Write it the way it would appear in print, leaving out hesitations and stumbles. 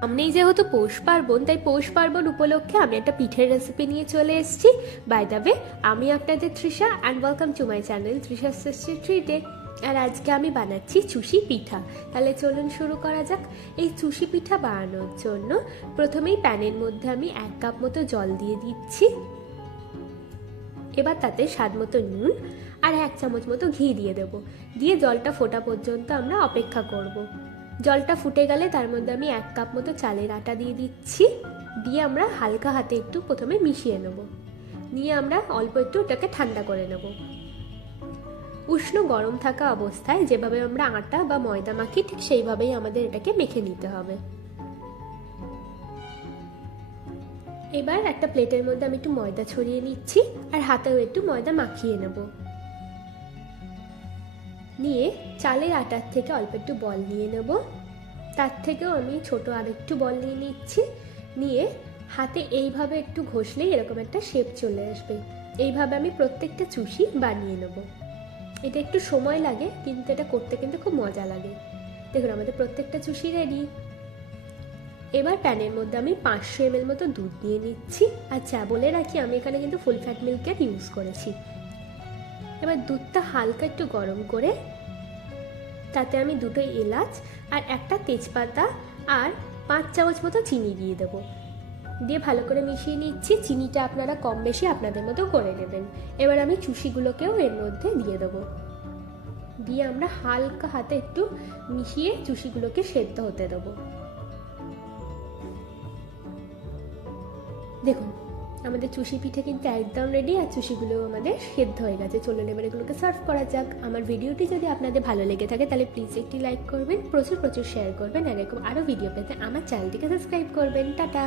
সামনেই যেহেতু পৌষ পার্বণ, তাই পৌষ পার্বণ উপলক্ষে আমি একটা পিঠের রেসিপি নিয়ে চলে এসেছি। বাই দ্য ওয়ে, আমি আপনাদের Trisha and welcome to my channel Trisha tasty ট্রিটে। আর আজকে আমি বানাচ্ছি চুষি পিঠা। তাহলে চলুন শুরু করা যাক। এই চুষি পিঠা বানানোর জন্য প্রথমেই প্যানের মধ্যে আমি 1 কাপ মতো জল দিয়ে দিচ্ছি। এবার তাতে স্বাদ মতো নুন আর 1 চামচ মতো ঘি দিয়ে দেব। দিয়ে জলটা ফোটা পর্যন্ত আমরা অপেক্ষা করব। জলটা ফুটে গেলে তার মধ্যে আমি 1 কাপ মতো চালের আটা দিয়ে দিচ্ছি। দিয়ে আমরা হালকা হাতে একটু প্রথমে মিশিয়ে নেব। নিয়ে আমরা অল্প একটু ওটাকে ঠান্ডা করে নেব। উষ্ণ গরম থাকা অবস্থায় যেভাবে আমরা আটা বা ময়দা মাখি, ঠিক সেইভাবেই আমাদের এটাকে মেখে নিতে হবে। এবার একটা প্লেটের মধ্যে আমি একটু ময়দা ছড়িয়ে নিচ্ছি আর হাতেও একটু ময়দা মাখিয়ে নেব। নিয়ে চালের আটার থেকে অল্প একটু বল নিয়ে নেব। তার থেকেও আমি ছোট আরেকটু বল নিয়ে নিচ্ছি। নিয়ে হাতে এইভাবে একটু ঘষলেই এরকম একটা শেপ চলে আসবে। এইভাবে আমি প্রত্যেকটা চুষি বানিয়ে নেব। এটা একটু সময় লাগে, কিন্তু এটা করতে কিন্তু খুব মজা লাগে। দেখুন, আমাদের প্রত্যেকটা চুষি রেডি। এবার প্যানের মধ্যে আমি 500 ml মতো দুধ নিয়ে নিচ্ছি। আচ্ছা, বলে রাখি আমি এখানে কিন্তু ফুল ফ্যাট মিল্কের ইউজ করেছি। এবার দুধটা হালকা একটু গরম করে তাতে আমি 2টো এলাচ আর একটা তেজপাতা আর 5 চামচ মতো চিনি দিয়ে দেবো। দিয়ে ভালো করে মিশিয়ে নিচ্ছি। চিনিটা আপনারা কম বেশি আপনাদের মতো করে নেবেন। এবার আমি চুষিগুলোকেও এর মধ্যে দিয়ে দেবো। দিয়ে আমরা হালকা হাতে একটু মিশিয়ে চুষিগুলোকে সেদ্ধ হতে দেবো। দেখুন, আমাদের চুষি পিঠে কিন্তু একদম রেডি আর চুষিগুলোও আমাদের সেদ্ধ হয়ে গেছে। চলুন এবার এগুলোকে সার্ভ করা যাক। আমার ভিডিওটি যদি আপনাদের ভালো লেগে থাকে তাহলে প্লিজ একটি লাইক করবেন, প্রচুর শেয়ার করবেন, আর এরকম আরও ভিডিও পেতে আমার চ্যানেলটিকে সাবস্ক্রাইব করবেন। টাটা।